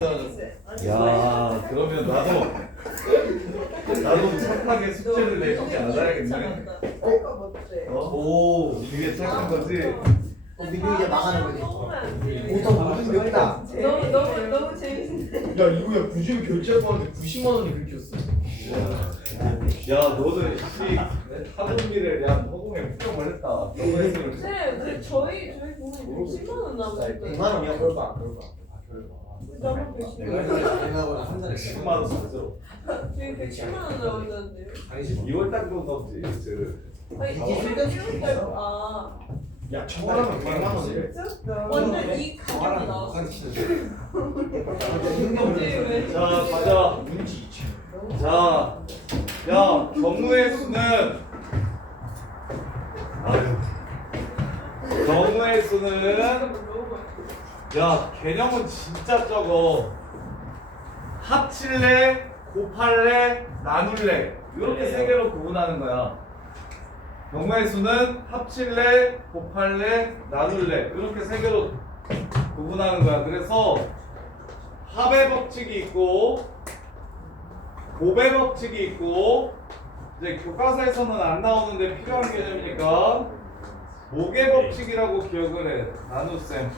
야, 그러면 나도 착하게 숙제를 내주지 않아야겠네. 오, 이게 착한 거지? 민규 이제 망하는 거지. 보통 모든 격이다. 너무 재밌는데. 야 이거야 부지를 결제하고 하는데 90만 원이 긁혔어. 야, 너는 하동기를 허공에 푸정을 했다. 네, 저희 보면 10만 원 남았어요. 100만 원이야 그럴까? 나만 110만 생각보다 한 달에 10만 원 썼죠. 저희 110만 원 나왔는데요. 2월 달도 넘지, 지금. 아니, 이런 달 야 저거라면 100만 원이래. 완전 이 가격이 나왔어. 자, 가자. 자, 야, 경우의 수는 경우의 수는 야, 개념은 진짜 적어. 합칠래, 곱할래, 나눌래 이렇게 세 개로 구분하는 거야. 경우의 수는 합칠래, 곱할래, 나눌래 이렇게 세 개로 구분하는 거야. 그래서 합의 법칙이 있고 곱의 법칙이 있고 이제 교과서에서는 안 나오는데 필요한 개념이니까 목의 법칙이라고 기억을 해. 나눗셈.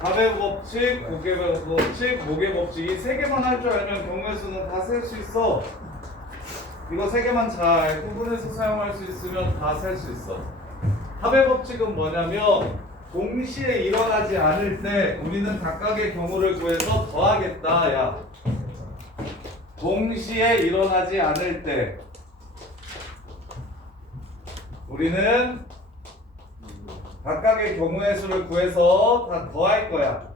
합의 법칙, 곱의 법칙, 목의 법칙 이 세 개만 할 줄 알면 경우의 수는 다 셀 수 있어. 이거 세 개만 잘 구분해서 사용할 수 있으면 다 셀 수 있어. 합의 법칙은 뭐냐면 동시에 일어나지 않을 때 우리는 각각의 경우를 구해서 더하겠다. 야, 동시에 일어나지 않을 때 우리는 각각의 경우의 수를 구해서 다 더할 거야.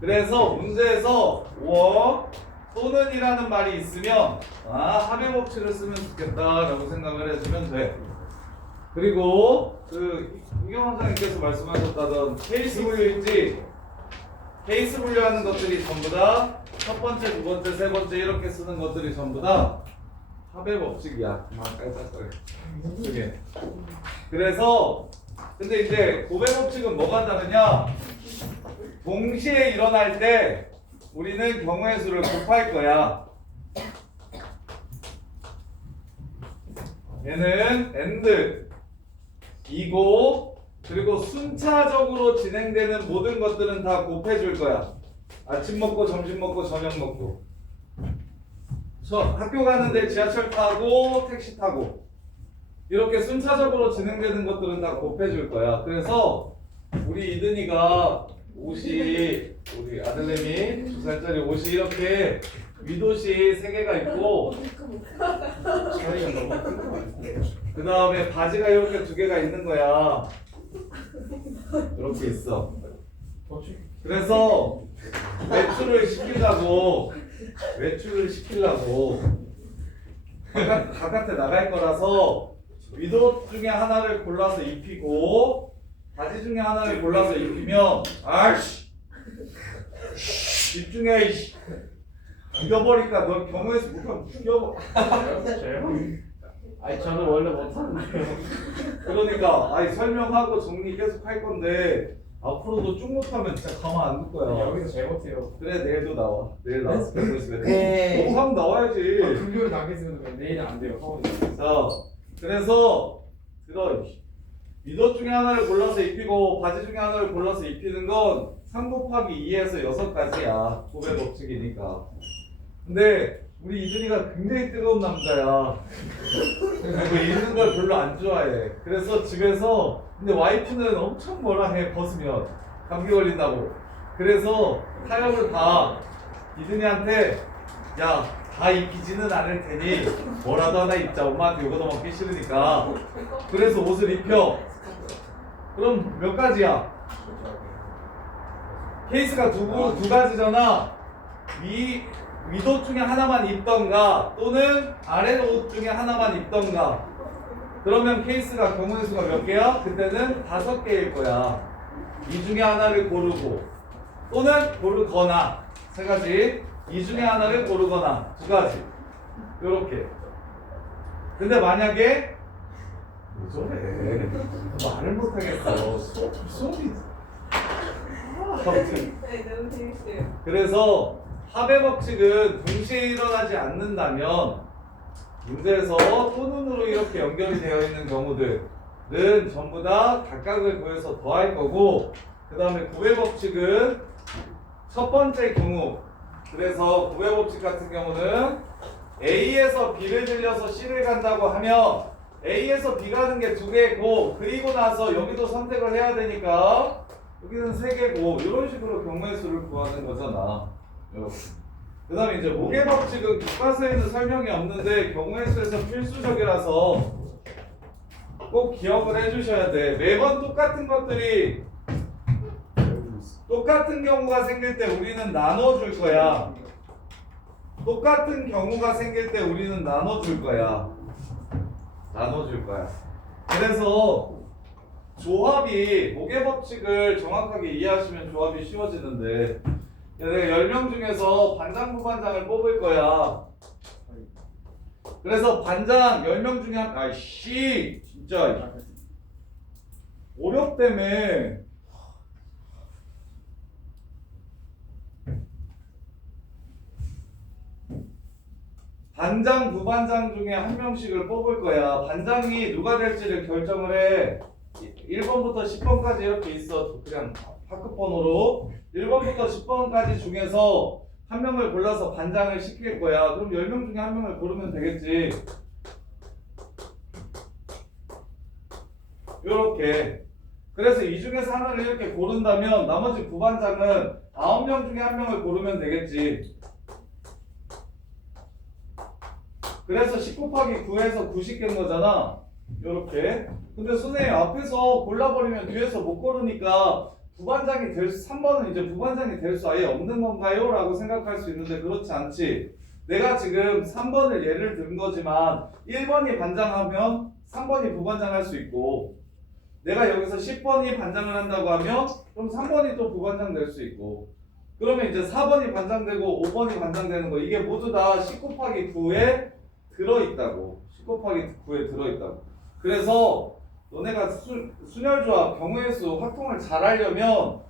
그래서 문제에서 또는 이라는 말이 있으면 합의 법칙을 쓰면 좋겠다라고 생각을 해주면 돼. 그리고 이경환 선생님께서 말씀하셨다던 케이스 분류인지 케이스 분류하는 것들이 전부 다 첫 번째, 두 번째, 세 번째 이렇게 쓰는 것들이 전부 다 합의 법칙이야. 그게. 그래서 근데 이제 곱의 법칙은 뭐가 다르냐? 동시에 일어날 때 우리는 경우의 수를 곱할 거야. 얘는 and 이고 그리고 순차적으로 진행되는 모든 것들은 다 곱해줄 거야. 아침 먹고 점심 먹고 저녁 먹고 학교 가는데 지하철 타고 택시 타고 이렇게 순차적으로 진행되는 것들은 다 곱해줄 거야. 그래서 우리 이든이가 옷이 우리 아들내미 2살짜리 옷이 이렇게 윗옷이 3개가 있고 그 다음에 바지가 이렇게 2개가 있는 거야. 이렇게 있어. 그래서 외출을 시키려고 바깥에 나갈 거라서 윗옷 중에 하나를 골라서 입히고 바지 중에 하나를 골라서 입히면 아이씨 집중해 이씨 죽여버리니까 너 경우에서 못하면 죽여버려. 아니 저는 원래 못하는데요. 그러니까 설명하고 정리 계속 할 건데 앞으로도 쭉 못하면 진짜 가만 안 둘 거야. 여기서 제일 못해요. 그래 내일도 나와. 내일 나와서 배고 있으면 네. 오 하면 나와야지. 등교를 당했으면 내일은 안 돼요. 학원이. 자 그래서 윗옷 중에 하나를 골라서 입히고 바지 중에 하나를 골라서 입히는 건 3 곱하기 2에서 6가지야. 곱의 법칙이니까. 근데 우리 이준이가 굉장히 뜨거운 남자야. 그리고 입는 걸 별로 안 좋아해. 그래서 집에서 근데 와이프는 엄청 뭐라 해 벗으면 감기 걸린다고. 그래서 타협을 다 이준이한테 야 다 입히지는 않을 테니 뭐라도 하나 입자. 엄마한테 요거 더 먹기 싫으니까. 그래서 옷을 입혀. 그럼 몇 가지야? 케이스가 두 가지잖아. 윗옷 중에 하나만 입던가 또는 아랫옷 중에 하나만 입던가. 그러면 케이스가 경우의 수가 몇 개야? 그때는 5개일 거야. 이 중에 하나를 고르고 또는 고르거나 3가지. 이 중에 하나를 고르거나 2가지. 요렇게. 근데 만약에 왜 저래? 말을 못하겠어. 수업이 아무튼 네, 너무 재밌어요. 그래서 합의 법칙은 동시에 일어나지 않는다면 문제에서 또는으로 이렇게 연결이 되어 있는 경우들은 전부 다 각각을 구해서 더할 거고, 그 다음에 구의 법칙은 첫 번째 경우, 그래서 구의 법칙 같은 경우는 A에서 B를 들려서 C를 간다고 하면 A에서 B 가는 게 2개고, 그리고 나서 여기도 선택을 해야 되니까 여기는 3개고, 이런 식으로 경우의 수를 구하는 거잖아. 이렇게. 그 다음에 이제 목의 법칙은 교과서에는 설명이 없는데 경우의 수에서 필수적이라서 꼭 기억을 해주셔야 돼. 매번 똑같은 것들이 똑같은 경우가 생길 때 우리는 나눠줄 거야. 똑같은 경우가 생길 때 우리는 나눠줄 거야. 나눠줄 거야. 그래서 조합이, 목의 법칙을 정확하게 이해하시면 조합이 쉬워지는데, 내가 10명 중에서 반장, 부반장을 뽑을 거야. 그래서 반장 10명 중에 아이씨 진짜 어렵다며. 반장, 부반장 중에 한 명씩을 뽑을 거야. 반장이 누가 될지를 결정을 해. 1번부터 10번까지 이렇게 있어. 그냥 학급번호로 1번부터 10번까지 중에서 한 명을 골라서 반장을 시킬 거야. 그럼 10명 중에 한 명을 고르면 되겠지. 요렇게. 그래서 이 중에서 하나를 이렇게 고른다면 나머지 부반장은 9명 중에 한 명을 고르면 되겠지. 그래서 10 곱하기 9에서 90 깬 거잖아. 요렇게. 근데 선생님 앞에서 골라버리면 뒤에서 못 고르니까 부반장이 될 수, 3번은 이제 부반장이 될 수 아예 없는 건가요? 라고 생각할 수 있는데 그렇지 않지. 내가 지금 3번을 예를 든 거지만 1번이 반장하면 3번이 부반장 할 수 있고, 내가 여기서 10번이 반장을 한다고 하면 그럼 3번이 또 부반장 될 수 있고, 그러면 이제 4번이 반장되고 5번이 반장되는 거, 이게 모두 다 10 곱하기 9에 들어있다고. 10 곱하기 9에 들어있다고. 그래서 너네가 순열조합, 경우의 수 확통을 잘 하려면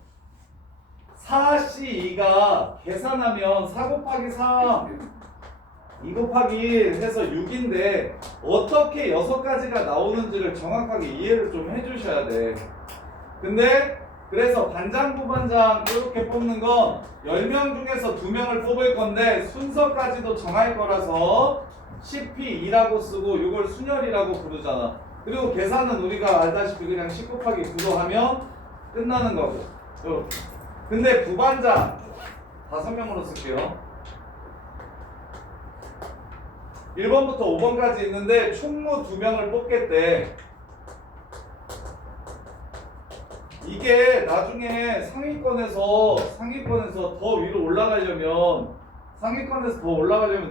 4C2가 계산하면 4 곱하기 3 2 곱하기 1 해서 6인데 어떻게 6가지가 나오는지를 정확하게 이해를 좀 해주셔야 돼. 근데 그래서 반장, 부반장 이렇게 뽑는 건 10명 중에서 2명을 뽑을 건데 순서까지도 정할 거라서 CP2라고 쓰고 이걸 순열이라고 부르잖아. 그리고 계산은 우리가 알다시피 그냥 10 곱하기 9로 하면 끝나는 거고. 이렇게. 근데 부반장 5명으로 쓸게요. 1번부터 5번까지 있는데 총무 2명을 뽑겠대. 이게 나중에 상위권에서 더 위로 올라가려면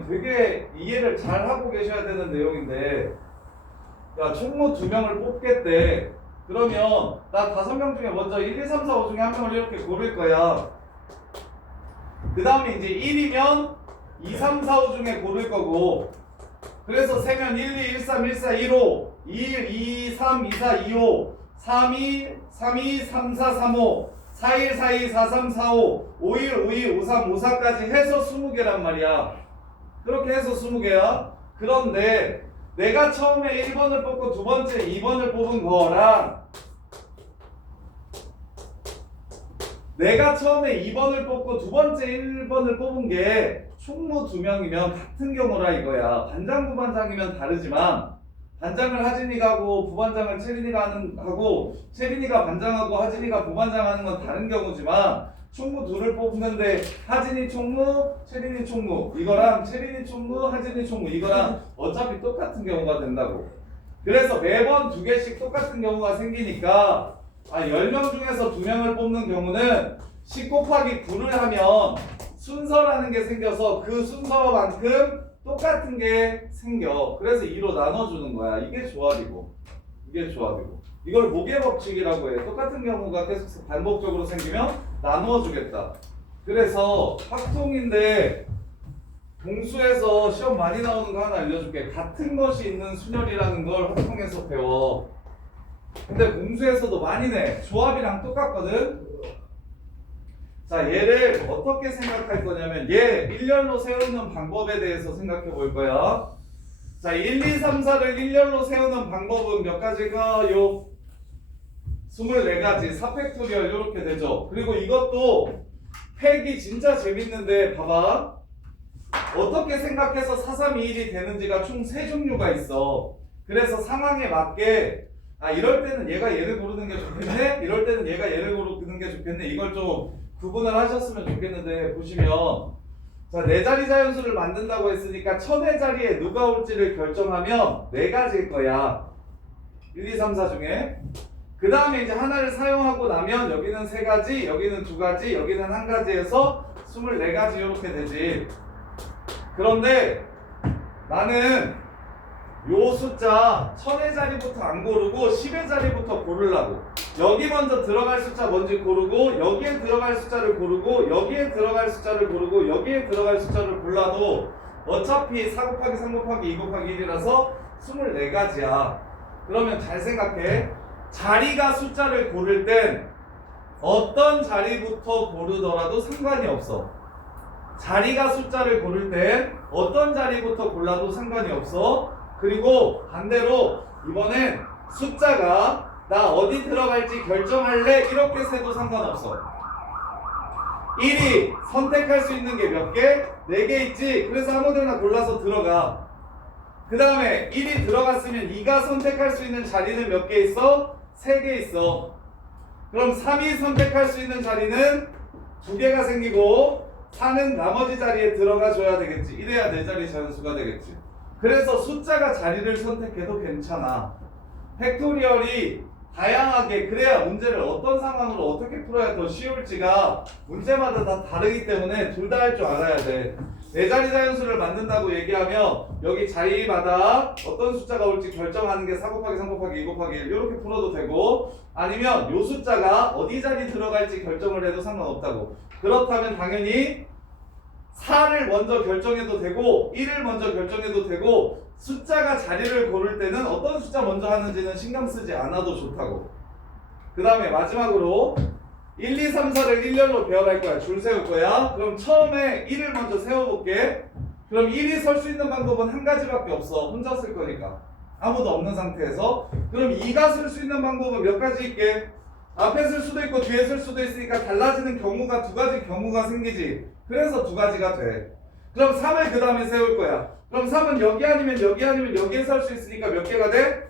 되게 이해를 잘 하고 계셔야 되는 내용인데, 야, 총무 2명을 뽑겠대. 그러면 나 5명 중에 먼저 1, 2, 3, 4, 5 중에 한 명을 이렇게 고를 거야. 그 다음에 이제 1이면 2, 3, 4, 5 중에 고를 거고, 그래서 세면 1, 2, 1, 3, 1, 4, 1, 5 1, 2, 3, 2, 4, 2, 5 3, 2, 3, 2, 3, 4, 3, 5 4, 1, 4, 2, 4, 3, 4, 5 5, 1, 5, 2, 5, 3, 5, 4까지 해서 20개란 말이야. 그렇게 해서 20개야. 그런데 내가 처음에 1번을 뽑고 두 번째 2번을 뽑은 거랑 내가 처음에 2번을 뽑고 두 번째 1번을 뽑은 게 총무 2명이면 같은 경우라 이거야. 반장, 부반장이면 다르지만 반장을 하진이가 하고 부반장을 채린이가 하고 채린이가 반장하고 하진이가 부반장 하는 건 다른 경우지만 총무 2를 뽑는데 하진이 총무, 채린이 총무 이거랑 채린이 총무, 하진이 총무 이거랑 어차피 똑같은 경우가 된다고. 그래서 매번 2개씩 똑같은 경우가 생기니까 10명 중에서 2명을 뽑는 경우는 10 곱하기 9를 하면 순서라는 게 생겨서 그 순서만큼 똑같은 게 생겨. 그래서 2로 나눠주는 거야. 이게 조합이고 이걸 목의 법칙이라고 해. 똑같은 경우가 계속 반복적으로 생기면 나누어주겠다. 그래서 확통인데 공수에서 시험 많이 나오는 거 하나 알려줄게. 같은 것이 있는 순열이라는 걸 확통에서 배워. 근데 공수에서도 많이 내. 조합이랑 똑같거든. 자, 얘를 어떻게 생각할 거냐면 얘 일렬로 세우는 방법에 대해서 생각해 볼 거야. 자, 1, 2, 3, 4를 일렬로 세우는 방법은 몇 가지가요? 24가지, 4팩토리얼 이렇게 되죠. 그리고 이것도 팩이 진짜 재밌는데 봐봐. 어떻게 생각해서 4, 3, 2, 1이 되는지가 총 3종류가 있어. 그래서 상황에 맞게 이럴 때는 얘가 얘를 고르는 게 좋겠네? 이럴 때는 얘가 얘를 고르는 게 좋겠네? 이걸 좀 구분을 하셨으면 좋겠는데 보시면 자, 4자리 자연수를 만든다고 했으니까 첫 4자리에 누가 올지를 결정하면 4가지일 거야. 1, 2, 3, 4 중에. 그 다음에 이제 하나를 사용하고 나면 여기는 3가지, 여기는 2가지, 여기는 1가지에서 24가지 이렇게 되지. 그런데 나는 요 숫자 1000의 자리부터 안 고르고 10의 자리부터 고르려고. 여기 먼저 들어갈 숫자 뭔지 고르고 여기에 들어갈 숫자를 고르고 여기에 들어갈 숫자를 고르고 여기에 들어갈 숫자를 골라도 어차피 4 곱하기 3 곱하기 2 곱하기 1이라서 24가지야. 그러면 잘 생각해. 자리가 숫자를 고를 땐 어떤 자리부터 고르더라도 상관이 없어. 자리가 숫자를 고를 땐 어떤 자리부터 골라도 상관이 없어. 그리고 반대로 이번엔 숫자가 나 어디 들어갈지 결정할래 이렇게 세도 상관없어. 1이 선택할 수 있는 게 몇 개? 4개 있지. 그래서 아무데나 골라서 들어가. 그 다음에 1이 들어갔으면 2가 선택할 수 있는 자리는 몇 개 있어? 3개 있어. 그럼 3이 선택할 수 있는 자리는 2개가 생기고 4는 나머지 자리에 들어가 줘야 되겠지. 이래야 4자리 자연수가 되겠지. 그래서 숫자가 자리를 선택해도 괜찮아. 팩토리얼이 다양하게 그래야 문제를 어떤 상황으로 어떻게 풀어야 더 쉬울지가 문제마다 다 다르기 때문에 둘 다 할 줄 알아야 돼. 4자리 자연수를 만든다고 얘기하면 여기 자리마다 어떤 숫자가 올지 결정하는 게 4 곱하기 3 곱하기 2 곱하기 1 이렇게 풀어도 되고 아니면 요 숫자가 어디 자리 들어갈지 결정을 해도 상관없다고. 그렇다면 당연히 4를 먼저 결정해도 되고 1을 먼저 결정해도 되고 숫자가 자리를 고를 때는 어떤 숫자 먼저 하는지는 신경 쓰지 않아도 좋다고. 그 다음에 마지막으로 1, 2, 3, 4를 일렬로 배열할 거야. 줄 세울 거야. 그럼 처음에 1을 먼저 세워볼게. 그럼 1이 설 수 있는 방법은 한 가지밖에 없어. 혼자 쓸 거니까. 아무도 없는 상태에서. 그럼 2가 쓸 수 있는 방법은 몇 가지 있게? 앞에 쓸 수도 있고 뒤에 쓸 수도 있으니까 달라지는 경우가 2가지 경우가 생기지. 그래서 2가지가 돼. 그럼 3을 그 다음에 세울 거야. 그럼 3은 여기 아니면 여기 아니면 여기에 설 수 있으니까 몇 개가 돼?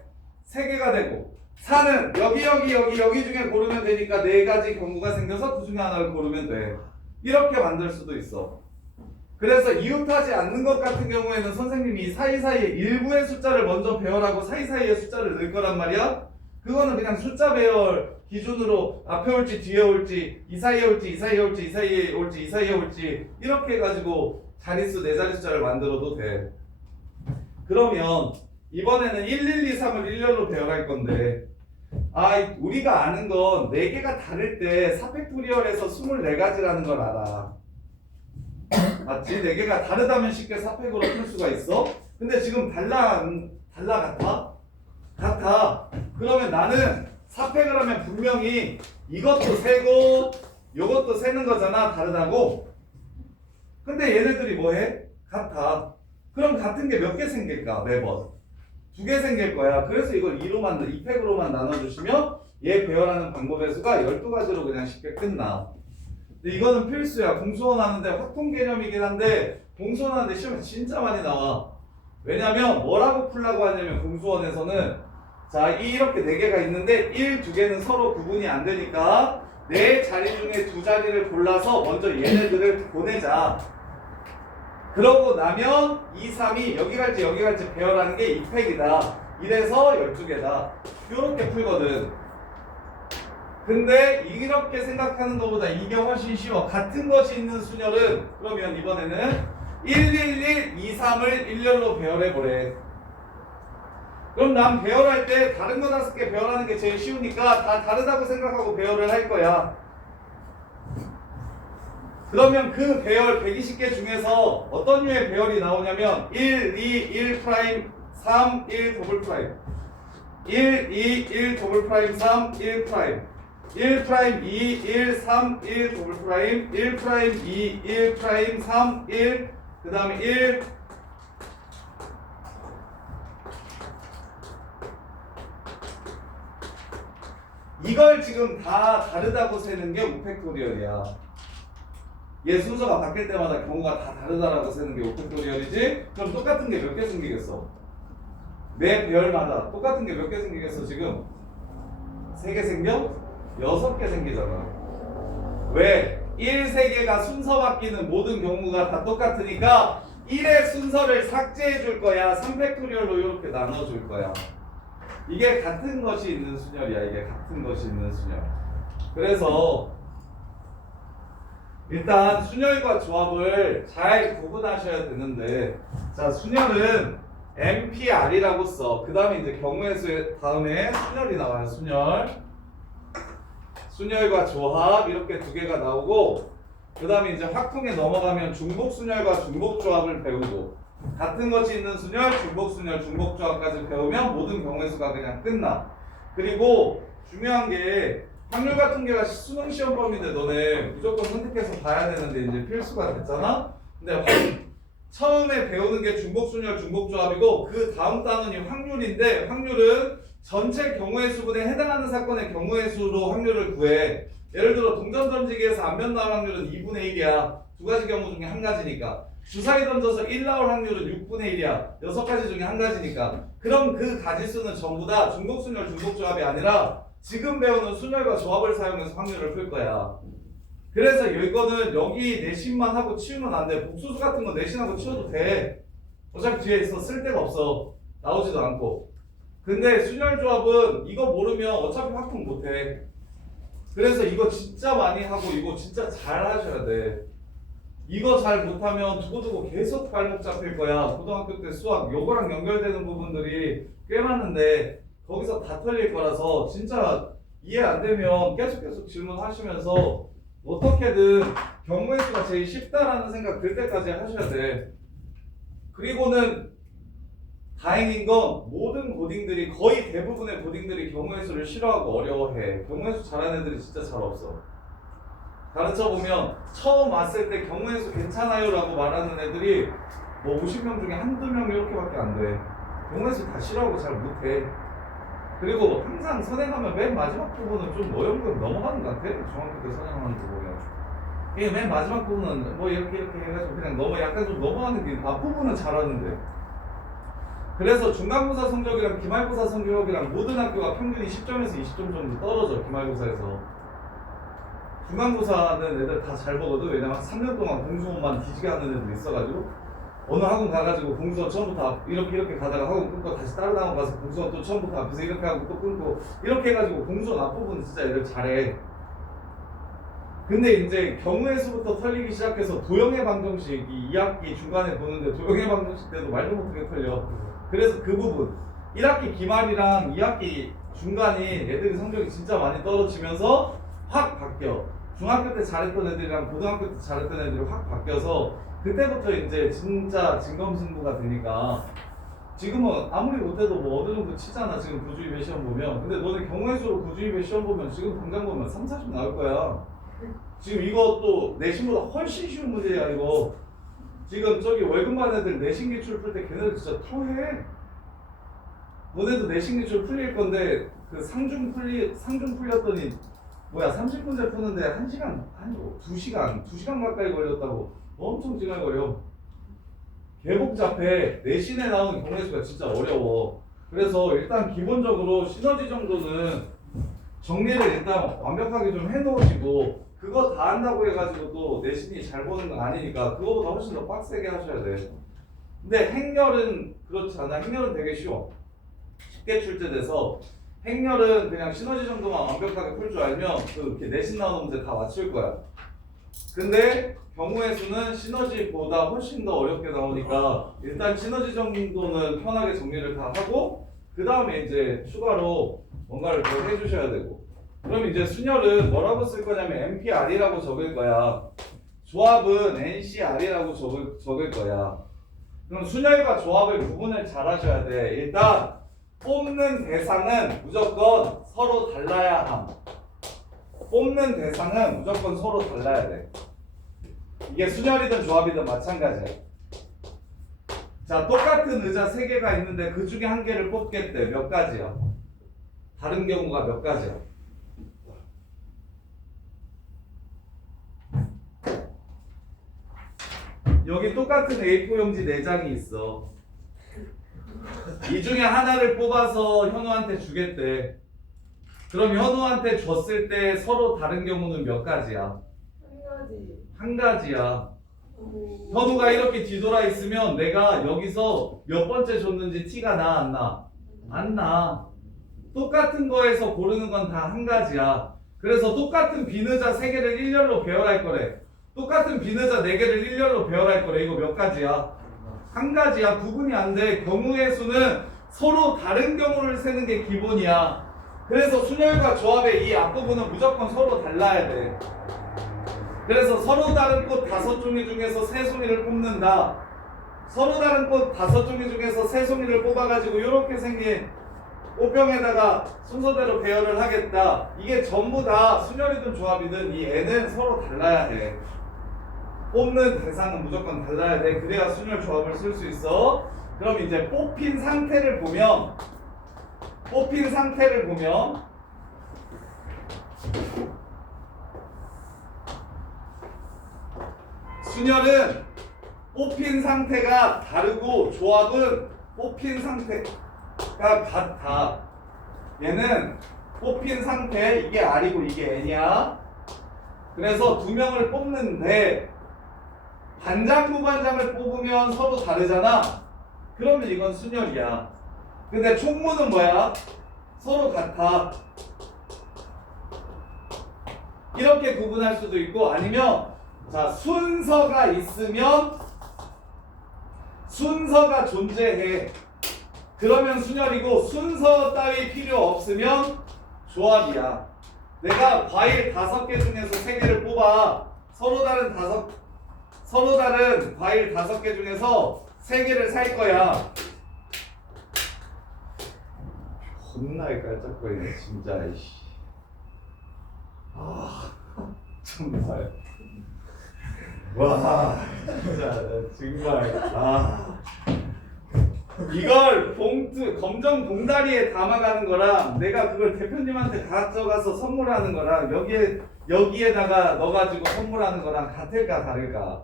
3개가 되고 4는 여기 중에 고르면 되니까 4가지 경우가 생겨서 그 중에 하나를 고르면 돼. 이렇게 만들 수도 있어. 그래서 이웃하지 않는 것 같은 경우에는 선생님이 사이사이에 일부의 숫자를 먼저 배열하고 사이사이에 숫자를 넣을 거란 말이야. 그거는 그냥 숫자 배열 기준으로 앞에 올지 뒤에 올지 이 사이에 올지 이 사이에 올지 이 사이에 올지 이 사이에 올지 이렇게 해가지고 자릿수 4자리 숫자를 만들어도 돼. 그러면 이번에는 1, 1, 2, 3을 일렬로 배열할 건데 우리가 아는 건 4개가 다를 때 4팩토리얼에서 24가지라는 걸 알아. 맞지? 4개가 다르다면 쉽게 4팩으로 풀 수가 있어. 근데 지금 달라 같아? 같아. 그러면 나는 4팩을 하면 분명히 이것도 세고 이것도 세는 거잖아. 다르다고. 근데 얘네들이 뭐해? 같아. 그럼 같은 게 몇 개 생길까? 매번 2개 생길 거야. 그래서 이걸 2팩으로만 나눠주시면 얘 배열하는 방법의 수가 12가지로 그냥 쉽게 끝나. 근데 이거는 필수야. 공수원 하는데 확통 개념이긴 한데 공수원 하는데 시험에 진짜 많이 나와. 왜냐면 뭐라고 풀라고 하냐면 공수원에서는 자 이렇게 4개가 있는데 1, 2개는 서로 구분이 안 되니까 4자리 중에 2자리를 골라서 먼저 얘네들을 보내자. 그러고 나면 2, 3이 여기 갈지 여기 갈지 배열하는 게 2팩이다. 이래서 12개다. 이렇게 풀거든. 근데 이렇게 생각하는 것보다 이게 훨씬 쉬워. 같은 것이 있는 순열은 그러면 이번에는 1, 1, 1, 2, 3을 일렬로 배열해보래. 그럼 난 배열할 때 다른 거 5개 배열하는 게 제일 쉬우니까 다 다르다고 생각하고 배열을 할 거야. 그러면 그 배열 120개 중에서 어떤 류의 배열이 나오냐면 1, 2, 1 프라임, 3, 1 더블 프라임 1, 2, 1 더블 프라임, 3, 1 프라임 1 프라임 2 1 3 1 더블 프라임 1 프라임 2 1 프라임 3 1 그다음에 1 이걸 지금 다 다르다고 세는 게 5팩토리얼이야. 얘 순서가 바뀔 때마다 경우가 다 다르다라고 세는 게 5팩토리얼이지? 그럼 똑같은 게 몇 개 생기겠어? 매 배열마다 똑같은 게 몇 개 생기겠어 지금? 3개 생겨? 6개 생기잖아. 왜? 1, 3개가 순서 바뀌는 모든 경우가 다 똑같으니까 1의 순서를 삭제해 줄 거야. 3팩토리얼로 이렇게 나눠 줄 거야. 이게 같은 것이 있는 순열이야. 이게 같은 것이 있는 순열. 그래서 일단 순열과 조합을 잘 구분하셔야 되는데, 자, 순열은 MPR이라고 써. 그 다음에 이제 경우의 수 다음에 순열이 나와요. 순열과 조합 이렇게 두 개가 나오고, 그 다음에 이제 확통에 넘어가면 중복순열과 중복조합을 배우고, 같은 것이 있는 순열, 중복순열, 중복조합까지 배우면 모든 경우의 수가 그냥 끝나. 그리고 중요한 게 확률과 통계가 수능 시험 범위인데 너네 무조건 선택해서 봐야 되는데 이제 필수가 됐잖아? 근데 처음에 배우는 게 중복순열, 중복조합이고 그 다음 단원이 확률인데, 확률은 전체 경우의 수분에 해당하는 사건의 경우의 수로 확률을 구해. 예를 들어 동전 던지기에서 안면 나올 확률은 2분의 1이야. 두 가지 경우 중에 한 가지니까. 주사위 던져서 1 나올 확률은 6분의 1이야. 6가지 중에 한 가지니까. 그럼 그 가지수는 전부 다 중복순열, 중복조합이 아니라 지금 배우는 순열과 조합을 사용해서 확률을 풀 거야. 그래서 이거는 여기 내신만 하고 치우면 안 돼. 복수수 같은 거 내신하고 치워도 돼. 어차피 뒤에 있어. 쓸 데가 없어. 나오지도 않고. 근데 순열조합은 이거 모르면 어차피 확통 못 해. 그래서 이거 진짜 많이 하고 이거 진짜 잘 하셔야 돼. 이거 잘 못하면 두고두고 계속 발목 잡힐 거야. 고등학교 때 수학 요거랑 연결되는 부분들이 꽤 많은데 거기서 다 틀릴 거라서 진짜 이해 안 되면 계속 질문하시면서 어떻게든 경우의 수가 제일 쉽다라는 생각 들 때까지 하셔야 돼. 그리고는 다행인 건 모든 고딩들이, 거의 대부분의 고딩들이 경우의 수를 싫어하고 어려워해. 경우의 수 잘하는 애들이 진짜 잘 없어. 가르쳐보면 처음 왔을 때 경우의 수 괜찮아요 라고 말하는 애들이 뭐 50명 중에 한두 명 이렇게밖에 안 돼. 경우의 수 다 싫어하고 잘 못해. 그리고 항상 선행하면 맨 마지막 부분은 좀 어려운 넘어가는 것 같아. 중학교 때 선행하는 거 보면. 이게 맨 마지막 부분은 뭐 이렇게 해가지고 그냥 약간 좀 넘어가는 게 앞부분은 잘하는데. 그래서 중간고사 성적이랑 기말고사 성적이랑 모든 학교가 평균이 10점에서 20점 정도 떨어져. 기말고사에서. 중간고사는 애들 다 잘 보거든. 왜냐면 3년 동안 공수원만 뒤지게 하는 애들 있어가지고 어느 학원 가가지고 공수원 처음부터 이렇게 가다가 학원 끊고 다시 다른 학원 가서 공수원 또 처음부터 앞에서 이렇게 하고 또 끊고 이렇게 해가지고 공수원 앞부분 진짜 애들 잘해. 근데 이제 경우의 수부터 털리기 시작해서 도형의 방정식, 이 2학기 중간에 보는데 도형의 방정식 때도 말도 못하게 털려. 그래서 그 부분 1학기 기말이랑 2학기 중간이 애들이 성적이 진짜 많이 떨어지면서 확 바뀌어. 중학교 때 잘했던 애들이랑 고등학교 때 잘했던 애들이 확 바뀌어서 그때부터 이제 진짜 진검승부가 되니까 지금은 아무리 못해도 뭐 어느 정도 치잖아. 지금 구주입의 시험 보면. 근데 너네 경우의 수로 구주입의 시험 보면 지금 당장 보면 3, 40 나올 거야. 지금 이것도 내신보다 훨씬 쉬운 문제야 이거. 지금 저기 월급 받는 애들 내신 기출 풀 때 걔네들 진짜 토해. 너네도 내신 기출 풀릴 건데 그 상중 풀렸더니 뭐야 30문제 푸는데 1시간, 아니 2시간 가까이 걸렸다고. 엄청 찡얼거려. 개복잡해. 내신에 나오는 경우의 수가 진짜 어려워. 그래서 일단 기본적으로 시너지 정도는 정리를 일단 완벽하게 좀 해놓으시고, 그거 다 한다고 해가지고 또 내신이 잘 보는 건 아니니까 그거보다 훨씬 더 빡세게 하셔야 돼. 근데 행렬은 그렇지 않아. 행렬은 되게 쉬워. 쉽게 출제돼서 행렬은 그냥 시너지 정도만 완벽하게 풀 줄 알면 이렇게 내신 나오는 문제 다 맞출 거야. 근데 경우의 수는 시너지보다 훨씬 더 어렵게 나오니까 일단 시너지 정도는 편하게 정리를 다 하고 그 다음에 이제 추가로 뭔가를 더 해주셔야 되고. 그럼 이제 순열은 뭐라고 쓸 거냐면 MPR이라고 적을 거야. 조합은 NCR이라고 적을 거야. 그럼 순열과 조합을 구분을 잘 하셔야 돼. 일단 뽑는 대상은 무조건 서로 달라야 함. 뽑는 대상은 무조건 서로 달라야 돼. 이게 순열이든 조합이든 마찬가지야. 자, 똑같은 의자 3개가 있는데 그 중에 한 개를 뽑겠대. 몇 가지야? 다른 경우가 몇 가지야? 여기 똑같은 A4 용지 4장이 있어. 이 중에 하나를 뽑아서 현우한테 주겠대. 그럼 현우한테 줬을 때 서로 다른 경우는 몇 가지야? 한 가지. 한 가지야. 현우가 이렇게 뒤돌아 있으면 내가 여기서 몇 번째 줬는지 티가 나, 안 나? 안 나. 똑같은 거에서 고르는 건 다 한 가지야. 그래서 똑같은 비느자 3개를 일렬로 배열할 거래. 똑같은 비느자 4개를 일렬로 배열할 거래. 이거 몇 가지야? 한 가지야. 구분이 안 돼. 경우의 수는 서로 다른 경우를 세는 게 기본이야. 그래서 순열과 조합의 이 앞부분은 무조건 서로 달라야 돼. 그래서 서로 다른 꽃 5종이 중에서 3송이를 뽑는다. 서로 다른 꽃 5종이 중에서 3송이를 뽑아가지고 이렇게 생긴 꽃병에다가 순서대로 배열을 하겠다. 이게 전부 다 순열이든 조합이든 이 애는 서로 달라야 돼. 뽑는 대상은 무조건 달라야 돼. 그래야 순열 조합을 쓸 수 있어. 그럼 이제 뽑힌 상태를 보면 순열은 뽑힌 상태가 다르고 조합은 뽑힌 상태가 같아. 얘는 뽑힌 상태, 이게 R이고 이게 N이야. 그래서 2명을 뽑는데 반장, 부반장을 뽑으면 서로 다르잖아. 그러면 이건 순열이야. 근데 총무는 뭐야? 서로 같아. 이렇게 구분할 수도 있고, 아니면 자, 순서가 있으면 순서가 존재해. 그러면 순열이고, 순서 따위 필요 없으면 조합이야. 내가 과일 5개 중에서 3개를 뽑아. 서로 다른 과일 5개 중에서 3개를 살 거야. 겁나게 깔짝거리네 진짜. 이씨. 정말. 와, 진짜 정말. 이걸 검정 봉다리에 담아가는 거랑 내가 그걸 대표님한테 가져가서 선물하는 거랑 여기에다가 넣어가지고 선물하는 거랑 같을까 다를까?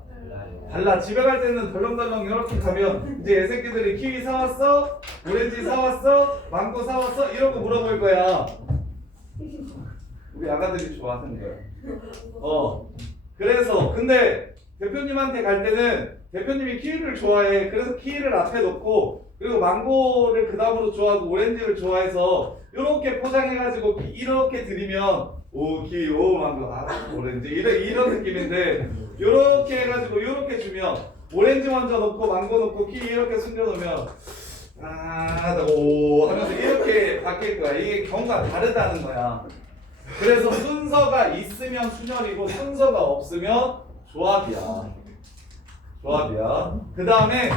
달라. 집에 갈 때는 덜렁덜렁 이렇게 가면 이제 애새끼들이 키위 사왔어? 오렌지 사왔어? 망고 사왔어? 이러고 물어볼 거야. 우리 아가들이 좋아하는 거야. 그래서 근데 대표님한테 갈 때는 대표님이 키위를 좋아해. 그래서 키위를 앞에 놓고, 그리고 망고를 그 다음으로 좋아하고 오렌지를 좋아해서 이렇게 포장해가지고 이렇게 드리면 오 키위, 오 망고, 아 오렌지 이런 느낌인데, 이렇게 해가지고 이렇게 주면 오렌지 먼저 놓고 망고 놓고 키위 이렇게 숨겨놓으면 오 하면서 이렇게 바뀔 거야. 이게 경우가 다르다는 거야. 그래서 순서가 있으면 순열이고 순서가 없으면 조합이야. 그 다음에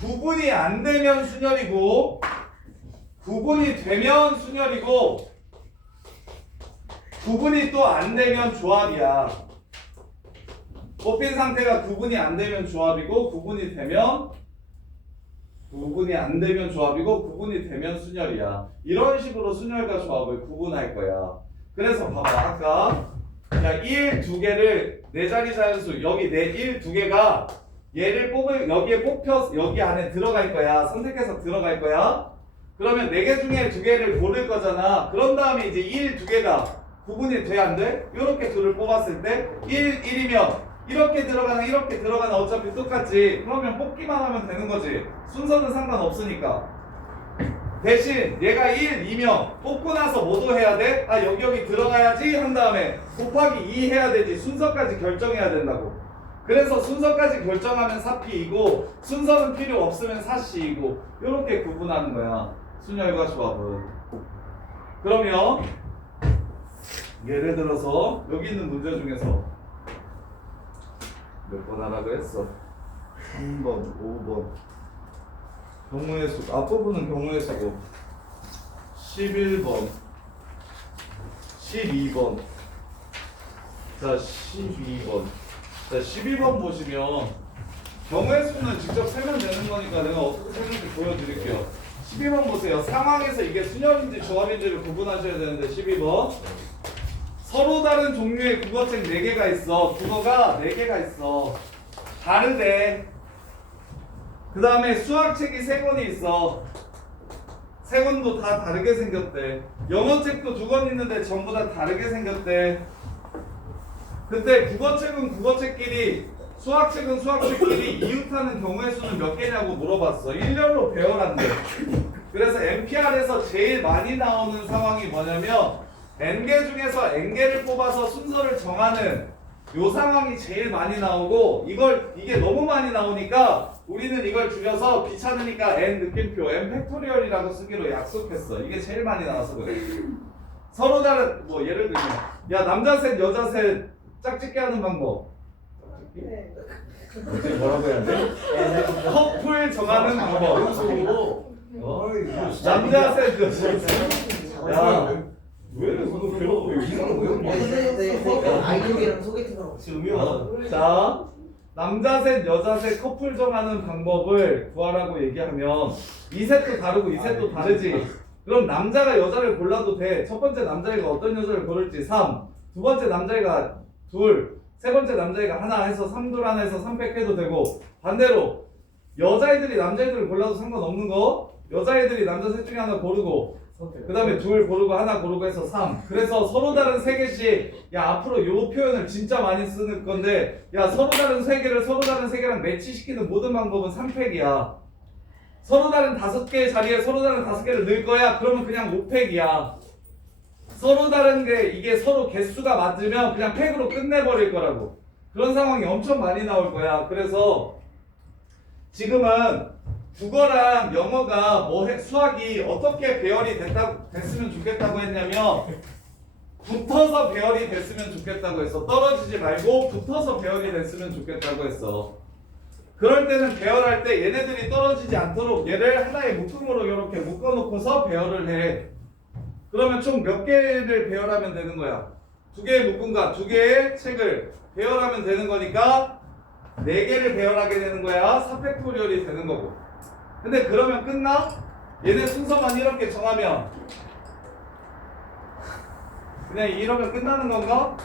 구분이 안 되면 순열이고, 구분이 되면 순열이고, 구분이 또 안 되면 조합이야. 뽑힌 상태가 구분이 안 되면 조합이고, 구분이 안 되면 조합이고, 구분이 되면 순열이야. 이런 식으로 순열과 조합을 구분할 거야. 그래서 봐봐. 아까 1, 2개를 4자리 자연수, 여기 1, 2개가 얘를 여기에 뽑혀서 여기 안에 들어갈 거야. 선택해서 들어갈 거야. 그러면 4개 중에 2개를 고를 거잖아. 그런 다음에 이제 1, 2개가 구분이 돼, 안 돼? 이렇게 둘을 뽑았을 때 1, 1이면 이렇게 들어가나 어차피 똑같지. 그러면 뽑기만 하면 되는 거지. 순서는 상관없으니까. 대신 얘가 1, 2명 뽑고 나서 뭐도 해야 돼? 여기 들어가야지 한 다음에 곱하기 2 해야 되지. 순서까지 결정해야 된다고. 그래서 순서까지 결정하면 4P이고 순서는 필요 없으면 4C이고 이렇게 구분하는 거야. 순열과 조합은. 그러면 예를 들어서 여기 있는 문제 중에서 몇 번 하라고 했어? 3번, 5번 경우의 수, 앞부분은 경우의 수고 11번, 12번, 자 12번. 자 12번 보시면 경우의 수는 직접 세면 되는 거니까 내가 어떻게 세는지 보여드릴게요. 12번 보세요. 상황에서 이게 순열인지 조합인지를 구분하셔야 되는데 12번. 서로 다른 종류의 국어책 4개가 있어. 국어가 4개가 있어. 다르대. 그 다음에 수학책이 3권이 있어. 3권도 다 다르게 생겼대. 영어책도 2권 있는데 전부 다 다르게 생겼대. 근데 국어책은 국어책끼리, 수학책은 수학책끼리 이웃하는 경우의 수는 몇 개냐고 물어봤어. 일렬로 배열한대. 그래서 NPR에서 제일 많이 나오는 상황이 뭐냐면 N개 중에서 N개를 뽑아서 순서를 정하는 요 상황이 제일 많이 나오고, 이게 너무 많이 나오니까 우리는 이걸 줄여서 귀찮으니까 N 느낌표, N 팩토리얼이라고 쓰기로 약속했어. 이게 제일 많이 나와서 그래. 서로 다른, 뭐 예를 들면 야 남자 셋 여자 셋 짝짓기 하는 방법. 네. 뭐라고 해야 돼? 커플 정하는 방법. 남자 셋 여자 셋. 야 왜 그거 괴로워? 아이돌이랑 소개팅하고 자, 남자 셋, 여자 셋 커플 정하는 방법을 구하라고 얘기하면 이 셋도 다르고 이 셋도 다르지. 그럼 남자가 여자를 골라도 돼. 첫 번째 남자애가 어떤 여자를 고를지 3, 두 번째 남자애가 2, 세 번째 남자애가 하나 해서 3둘 하나 해서 3팩 해도 되고, 반대로 여자애들이 남자애들을 골라도 상관없는 거, 여자애들이 남자 셋 중에 하나 고르고 그 다음에 2 고르고 하나 고르고 해서 3. 그래서 서로 다른 3개씩, 야 앞으로 요 표현을 진짜 많이 쓰는 건데, 야 서로 다른 3개를 서로 다른 3개랑 매치시키는 모든 방법은 3팩이야. 서로 다른 5개의 자리에 서로 다른 5개를 넣을 거야. 그러면 그냥 5팩이야. 서로 다른 게 이게 서로 개수가 맞으면 그냥 팩으로 끝내버릴 거라고. 그런 상황이 엄청 많이 나올 거야. 그래서 지금은 국어랑 영어가 수학이 어떻게 배열이 됐으면 좋겠다고 했냐면 붙어서 배열이 됐으면 좋겠다고 했어. 떨어지지 말고 붙어서 배열이 됐으면 좋겠다고 했어. 그럴 때는 배열할 때 얘네들이 떨어지지 않도록 얘를 하나의 묶음으로 이렇게 묶어놓고서 배열을 해. 그러면 총 몇 개를 배열하면 되는 거야? 2개의 묶음과 2개의 책을 배열하면 되는 거니까 4개를 배열하게 되는 거야. 4팩토리얼이 되는 거고. 근데 그러면 끝나? 얘네 순서만 이렇게 정하면 그냥 이러면 끝나는 건가?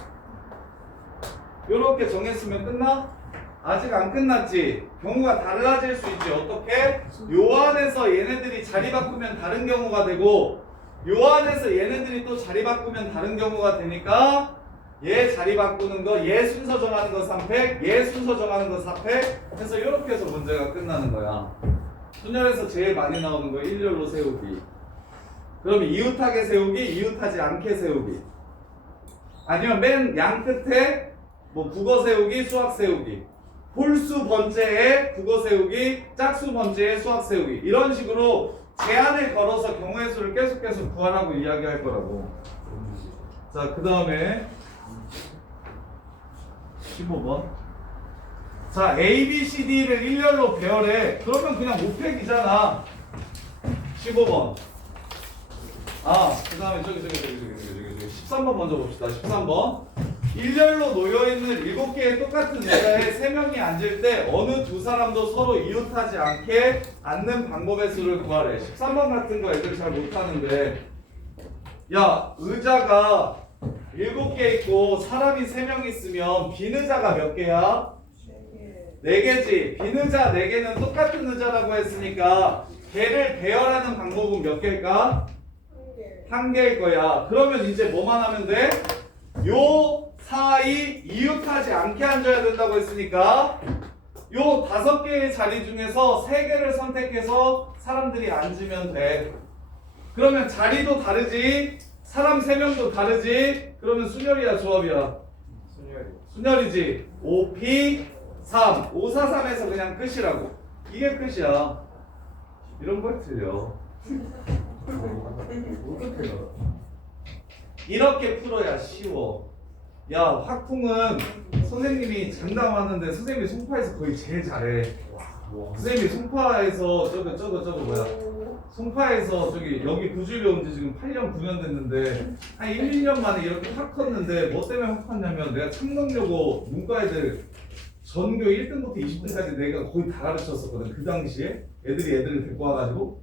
이렇게 정했으면 끝나? 아직 안 끝났지? 경우가 달라질 수 있지. 어떻게? 요 안에서 얘네들이 자리 바꾸면 다른 경우가 되고, 요 안에서 얘네들이 또 자리 바꾸면 다른 경우가 되니까 얘 자리 바꾸는 거, 얘 순서 정하는 거 3팩, 얘 순서 정하는 거 4팩 해서 이렇게 해서 문제가 끝나는 거야. 순열에서 제일 많이 나오는 거 일렬로 세우기. 그럼 이웃하게 세우기, 이웃하지 않게 세우기. 아니면 맨 양 끝에 뭐 국어 세우기, 수학 세우기. 홀수 번째에 국어 세우기, 짝수 번째에 수학 세우기. 이런 식으로 제한을 걸어서 경우의 수를 계속 구하라고 이야기할 거라고. 자, 그 다음에 15번. 자, A, B, C, D를 일렬로 배열해. 그러면 그냥 5팩이잖아. 15번. 그 다음에 저기 13번 먼저 봅시다. 13번. 일렬로 놓여있는 7개의 똑같은 의자에 3명이 앉을 때 어느 두 사람도 서로 이웃하지 않게 앉는 방법의 수를 구하래. 13번 같은 거 애들 잘 못하는데, 야 의자가 7개 있고 사람이 3명 있으면 빈 의자가 몇 개야? 4개지. 빈 의자 4개는 똑같은 의자라고 했으니까 걔를 배열하는 방법은 몇 개일까? 1개일 거야. 그러면 이제 뭐만 하면 돼? 요 사이 이웃하지 않게 앉아야 된다고 했으니까 요 5개의 자리 중에서 3개를 선택해서 사람들이 앉으면 돼. 그러면 자리도 다르지, 사람 3명도 다르지. 그러면 순열이야 조합이야? 순열이지. 5P 3 5, 4, 3에서 그냥 끝이라고. 이게 끝이야. 이런 걸 틀려. 이렇게 풀어야 쉬워. 야, 확통은 선생님이 장담하는데 선생님이 송파에서 거의 제일 잘해. 선생님이 송파에서 저거 뭐야? 송파에서 저기 여기 구주로 온 지 지금 8년 9년 됐는데 한 1, 2년 만에 이렇게 확 컸는데 뭐 때문에 확 컸냐면 내가 창동여고 문과 애들 전교 1등부터 20등까지 내가 거의 다 가르쳤었거든. 그 당시에 애들을 데리고 와가지고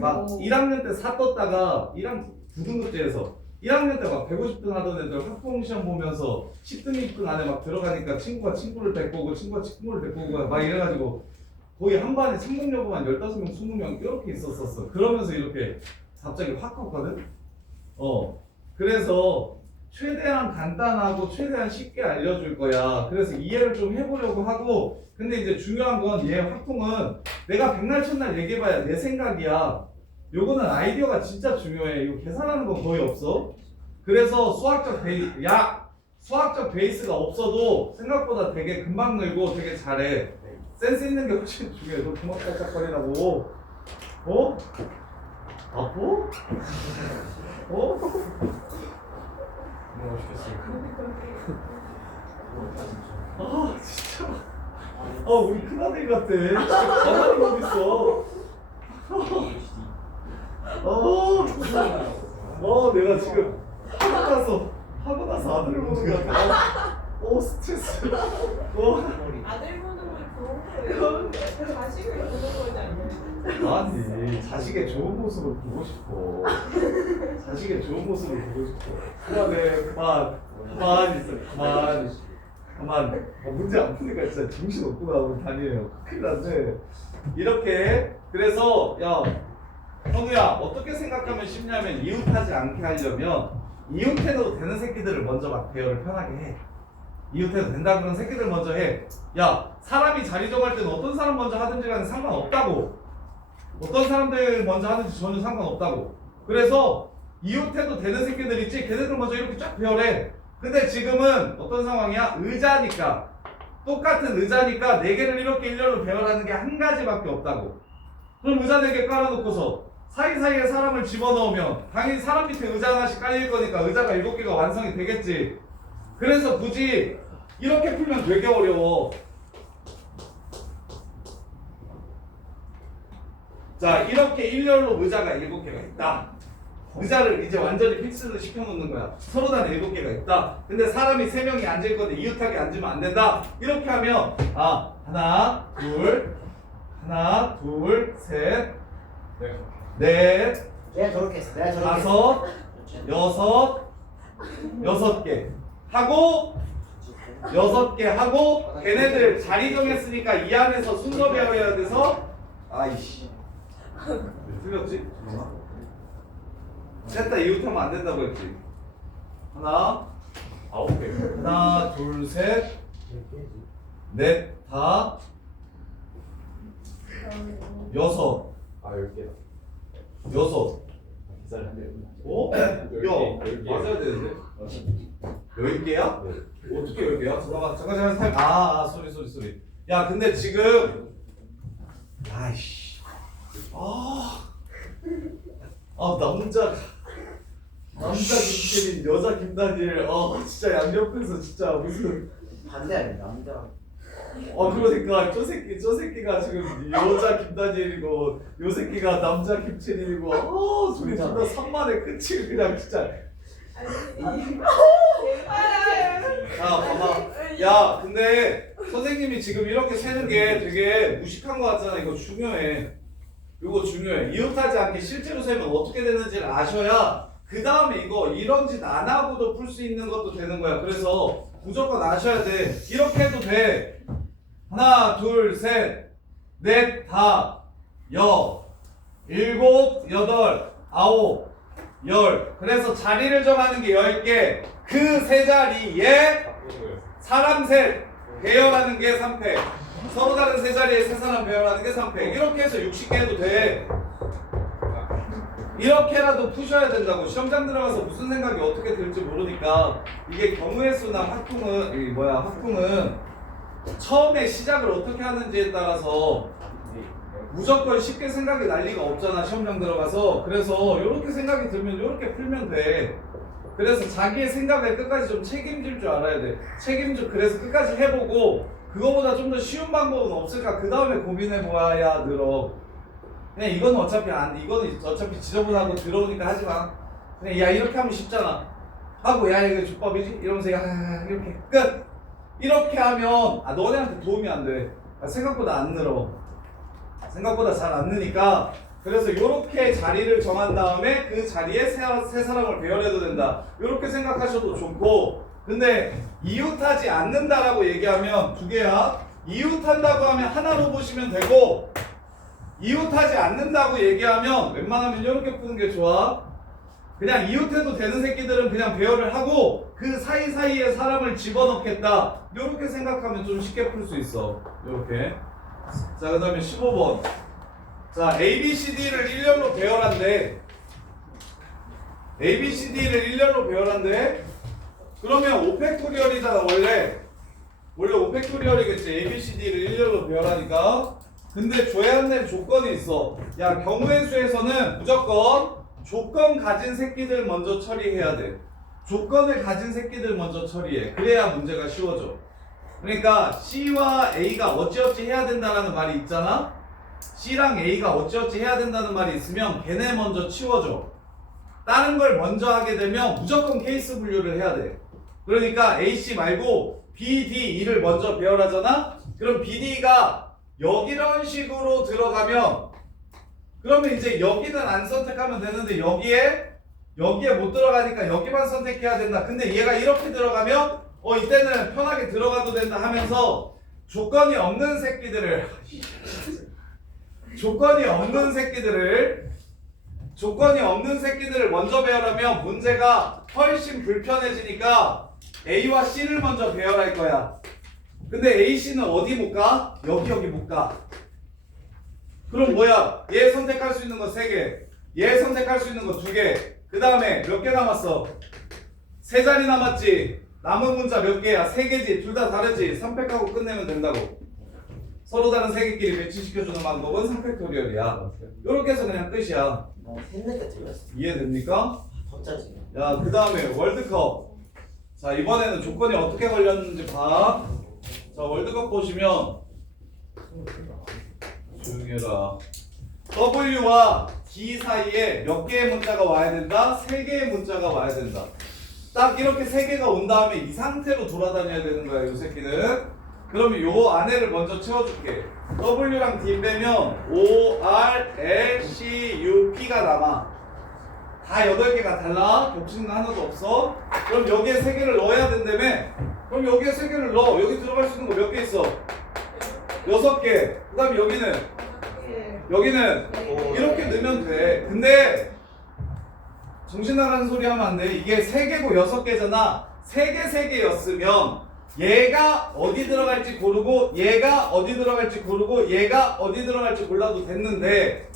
막 1학년 때 4 떴다가 1학년 9등급제에서 1학년 때 막 150등 하던 애들 학부모 시험 보면서 10등, 20등 안에 막 들어가니까 친구가 친구를 데리고 오고 친구가 친구를 데리고 오고 막 이래가지고 거의 한 반에 창동여고만 15명, 20명 이렇게 있었었어. 그러면서 이렇게 갑자기 확 컸거든. 그래서 최대한 간단하고 최대한 쉽게 알려줄 거야. 그래서 이해를 좀 해보려고 하고, 근데 이제 중요한 건 얘 확통은 내가 백날 첫날 얘기해봐야 내 생각이야. 요거는 아이디어가 진짜 중요해. 이거 계산하는 건 거의 없어. 그래서 수학적 베이스가 없어도 생각보다 되게 금방 늘고 되게 잘해. 센스 있는 게 훨씬 중요해. 너 그만 깔짝거리라고. 아파? 너무 멋있겠어요. 진짜. 우리 큰아들 같아. 가만히 어딨어. 내가 지금 하고 나서 아들을 보는 것 같아. 스트레스. 아들 보는 건 좋은 거예요. 자식을 보는 거지 않나요? 아니, 자식의 좋은 모습을 보고 싶어. 자식의 좋은 모습을 보고 싶어. 가만히 있어. 가만. 문제 안 푸니까 진짜 정신 없구나. 우리 다니에요. 큰일 났네. 이렇게. 그래서, 야, 현우야, 어떻게 생각하면 쉽냐면, 이웃하지 않게 하려면, 이웃해도 되는 새끼들을 먼저 막 대여를 편하게 해. 이웃해도 된다 그런 새끼들 먼저 해. 야, 사람이 자리 정할 때는 어떤 사람 먼저 하든지 간에 상관없다고. 어떤 사람들 먼저 하든지 전혀 상관없다고. 그래서 이웃해도 되는 새끼들 있지? 걔네들 먼저 이렇게 쫙 배열해. 근데 지금은 어떤 상황이야? 의자니까. 똑같은 의자니까 4개를 이렇게 일렬로 배열하는 게 한 가지밖에 없다고. 그럼 의자 4개 깔아놓고서 사이사이에 사람을 집어넣으면 당연히 사람 밑에 의자 하나씩 깔릴 거니까 의자가 7개가 완성이 되겠지. 그래서 굳이 이렇게 풀면 되게 어려워. 자, 이렇게 일렬로 의자가 7개가 있다. 의자를 이제 완전히 픽스를 시켜놓는 거야. 서로 다 7개가 있다. 근데 사람이 3명이 앉을 건데 이웃하게 앉으면 안 된다. 이렇게 하면 하나, 둘, 셋, 넷, 내가 저렇게 했어. 내가 저렇게 다섯, 여섯 개 하고 6개 하고 걔네들 자리 정했으니까 이 안에서 순서 배워야 돼서 아이씨 틀렸지? 셋다 이웃하면 안 된다고 했지. 하나, 9개. 하나, 둘, 셋, 넷, 다, 6. 10개다. 6. 기사를 한 대. 야, 맞아야 되는데? 10개야? 어떻게 10개야? 잠깐. 소리. 야, 근데 지금 아이씨. 남자 김태린, 여자 김다니엘. 진짜 양옆에서 진짜 무슨 반대 아니야 남자. 그러니까 저 새끼가 지금 여자 김다니엘이고 요 새끼가 남자 김채린이고 둘이 존나 산만해. 끝이 그냥 진짜. 봐봐. 야, 근데 선생님이 지금 이렇게 세는 게 되게 무식한 거 같잖아. 이거 중요해. 이거 중요해. 이웃하지 않게 실제로 세면 어떻게 되는지를 아셔야 그 다음에 이거 이런 짓 안 하고도 풀 수 있는 것도 되는 거야. 그래서 무조건 아셔야 돼. 이렇게 해도 돼. 하나, 둘, 셋, 넷, 다, 7, 8, 9, 10. 그래서 자리를 정하는 게 10개. 그 세 자리에 사람 셋 배열하는 게 3팩. 서로 다른 세 자리에 세 사람 배열하는 게 3팩. 이렇게 해서 60개 해도 돼. 이렇게라도 푸셔야 된다고. 시험장 들어가서 무슨 생각이 어떻게 들지 모르니까. 이게 경우의 수나 학풍은 처음에 시작을 어떻게 하는지에 따라서 무조건 쉽게 생각이 날 리가 없잖아. 시험장 들어가서. 그래서 이렇게 생각이 들면 이렇게 풀면 돼. 그래서 자기의 생각에 끝까지 좀 책임질 줄 알아야 돼. 그래서 끝까지 해보고 그거보다 좀 더 쉬운 방법은 없을까? 그 다음에 고민해 보아야 늘어. 그냥 이거는 어차피 지저분하고 들어오니까 하지 마. 그냥 야 이렇게 하면 쉽잖아. 하고 야 이거 주법이지? 이러면서 야 이렇게 끝. 이렇게 하면 너네한테 도움이 안 돼. 생각보다 안 늘어. 생각보다 잘 안 느니까. 그래서 이렇게 자리를 정한 다음에 그 자리에 세 사람을 배열해도 된다. 이렇게 생각하셔도 좋고. 근데 이웃하지 않는다라고 얘기하면 두 개야. 이웃한다고 하면 하나로 보시면 되고, 이웃하지 않는다고 얘기하면 웬만하면 이렇게 푸는 게 좋아. 그냥 이웃해도 되는 새끼들은 그냥 배열을 하고 그 사이사이에 사람을 집어넣겠다. 이렇게 생각하면 좀 쉽게 풀 수 있어. 이렇게. 자, 그 다음에 15번. 자, ABCD를 일렬로 배열한대. ABCD를 일렬로 배열한대. 그러면 5팩토리얼이잖아 원래 5팩토리얼이겠지. ABCD를 일렬로 배열하니까. 근데 줘야 될 조건이 있어. 야, 경우의 수에서는 무조건 조건 가진 새끼들 먼저 처리해야 돼. 조건을 가진 새끼들 먼저 처리해. 그래야 문제가 쉬워져. 그러니까 C와 A가 어찌어찌 해야 된다라는 말이 있잖아. C랑 A가 어찌어찌 해야 된다는 말이 있으면 걔네 먼저 치워줘. 다른 걸 먼저 하게 되면 무조건 케이스 분류를 해야 돼. 그러니까 AC 말고 B, D, E를 먼저 배열하잖아. 그럼 B, D가 이런 식으로 들어가면 그러면 이제 여기는 안 선택하면 되는데 여기에 못 들어가니까 여기만 선택해야 된다. 근데 얘가 이렇게 들어가면 이때는 편하게 들어가도 된다 하면서 조건이 없는 새끼들을 먼저 배열하면 문제가 훨씬 불편해지니까 A와 C를 먼저 배열할 거야. 근데 A, C는 어디 못 가? 여기 못 가. 그럼 뭐야? 얘 선택할 수 있는 거 3개, 얘 선택할 수 있는 거 2개. 그 다음에 몇 개 남았어? 3자리 남았지. 남은 문자 몇 개야? 3개지. 둘 다 다르지. 3팩하고 끝내면 된다고. 서로 다른 3개끼리 매치시켜주는 방법은 3팩토리얼이야. 이렇게 해서 그냥 끝이야. 했는데 틀렸어. 이해됩니까? 더 짜증나. 야, 그 다음에 월드컵. 자, 이번에는 조건이 어떻게 걸렸는지 봐. 자, 월드컵 보시면 조용히 해라. W와 D 사이에 몇 개의 문자가 와야 된다? 3개의 문자가 와야 된다. 딱 이렇게 3개가 온 다음에 이 상태로 돌아다녀야 되는 거야, 이 새끼는. 그러면 요 안에를 먼저 채워줄게. W랑 D 빼면 O, R, L, C, U, P가 남아. 다 8개가 달라. 겹치는 거 하나도 없어. 그럼 여기에 3개를 넣어야 된다며. 그럼 여기에 3개를 넣어. 여기 들어갈 수 있는 거 몇 개 있어? 6개. 그 다음에 여기는 이렇게 넣으면 돼. 근데 정신 나가는 소리 하면 안 돼. 이게 3개고 6개잖아. 3개였으면 얘가 어디 들어갈지 고르고 얘가 어디 들어갈지 고르고 얘가 어디 들어갈지 골라도 됐는데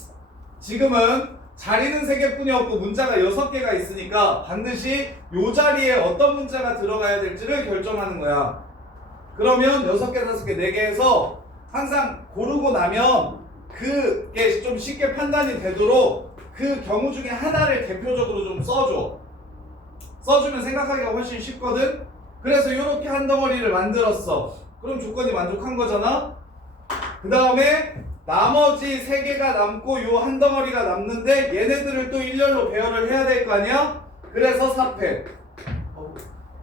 지금은 자리는 3개뿐이었고 문자가 6개가 있으니까 반드시 요 자리에 어떤 문자가 들어가야 될지를 결정하는 거야. 그러면 6개, 5개, 4개에서 항상 고르고 나면 그게 좀 쉽게 판단이 되도록 그 경우 중에 하나를 대표적으로 좀 써줘. 써주면 생각하기가 훨씬 쉽거든. 그래서 이렇게 한 덩어리를 만들었어. 그럼 조건이 만족한 거잖아. 그 다음에 나머지 3개가 남고 요 한 덩어리가 남는데 얘네들을 또 일렬로 배열을 해야 될 거 아니야? 그래서 4팩.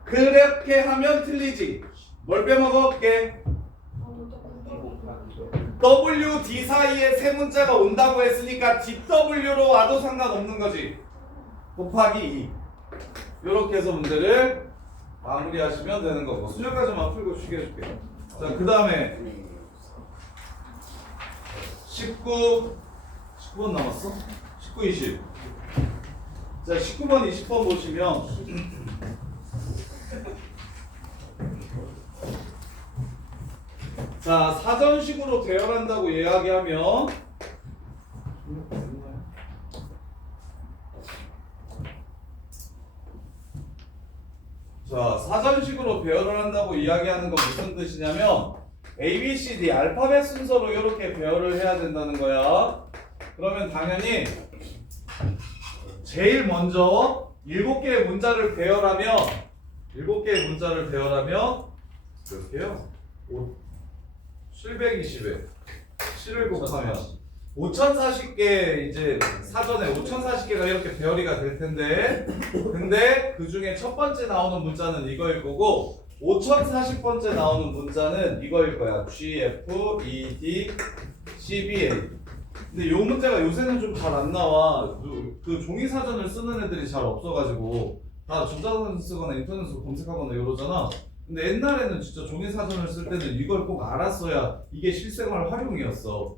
그렇게 하면 틀리지. 뭘 빼먹었게? W, D 사이에 3문자가 온다고 했으니까 DW로 와도 상관없는 거지. 곱하기 2. 이렇게 해서 문제를 마무리하시면 되는 거고. 수녀까지만 풀고 쉬게 해줄게. 자, 그 다음에 19번 남았어? 19, 20. 자, 19번, 20번 보시면 자, 사전식으로 배열한다고 이야기하면 자, 사전식으로 배열을 한다고 이야기하는 건 무슨 뜻이냐면 A, B, C, D 알파벳 순서로 이렇게 배열을 해야 된다는 거야. 그러면 당연히 제일 먼저 7개의 문자를 배열하면 몇 개요? 720에 7을 곱하면 5040개 이제 사전에 5040개가 이렇게 배열이가 될 텐데 근데 그 중에 첫 번째 나오는 문자는 이거일 거고 5040번째 나오는 문자는 이거일 거야. G, F, E, D, C, B, A. 근데 요 문제가 요새는 좀 잘 안 나와. 그 종이 사전을 쓰는 애들이 잘 없어가지고 다 전자사전 쓰거나 인터넷으로 검색하거나 이러잖아. 근데 옛날에는 진짜 종이 사전을 쓸 때는 이걸 꼭 알았어야 이게 실생활 활용이었어.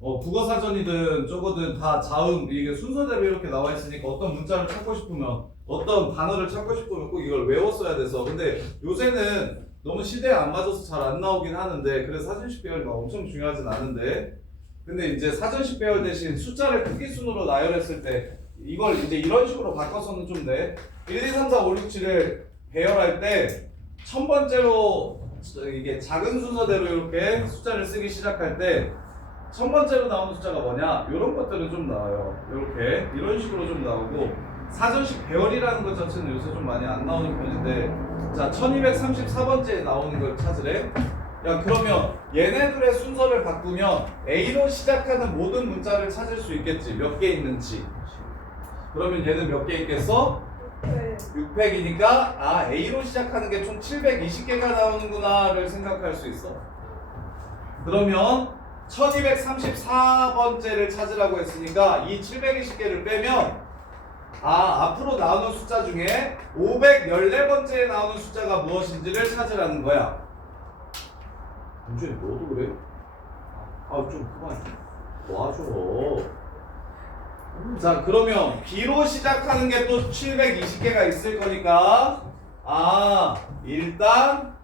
국어 사전이든 저거든 다 자음 이게 순서대로 이렇게 나와 있으니까 어떤 문자를 찾고 싶으면 어떤 단어를 찾고 싶으면 꼭 이걸 외웠어야 돼서 근데 요새는 너무 시대에 안 맞아서 잘 안 나오긴 하는데 그래서 사전식 배열이 엄청 중요하진 않은데 근데 이제 사전식 배열 대신 숫자를 크기순으로 나열했을 때 이걸 이제 이런 식으로 바꿔서는 좀 돼. 1, 2, 3, 4, 5, 6, 7을 배열할 때 1000번째로 이게 작은 순서대로 이렇게 숫자를 쓰기 시작할 때 1000번째로 나오는 숫자가 뭐냐? 이런 것들은 좀 나와요. 이렇게 이런 식으로 좀 나오고 사전식 배열이라는 것 자체는 요새 좀 많이 안 나오는 편인데 자 1234번째에 나오는 걸 찾으래. 야 그러면 얘네들의 순서를 바꾸면 A로 시작하는 모든 문자를 찾을 수 있겠지. 몇 개 있는지. 그러면 얘는 몇 개 있겠어? 600이니까 아 A로 시작하는 게 총 720개가 나오는구나를 생각할 수 있어. 그러면 1234번째를 찾으라고 했으니까 이 720개를 빼면 앞으로 나오는 숫자 중에 514번째에 나오는 숫자가 무엇인지를 찾으라는 거야. 문준이 너도 그래? 좀 그만 놔줘. 자 그러면 B로 시작하는 게 또 720개가 있을 거니까 일단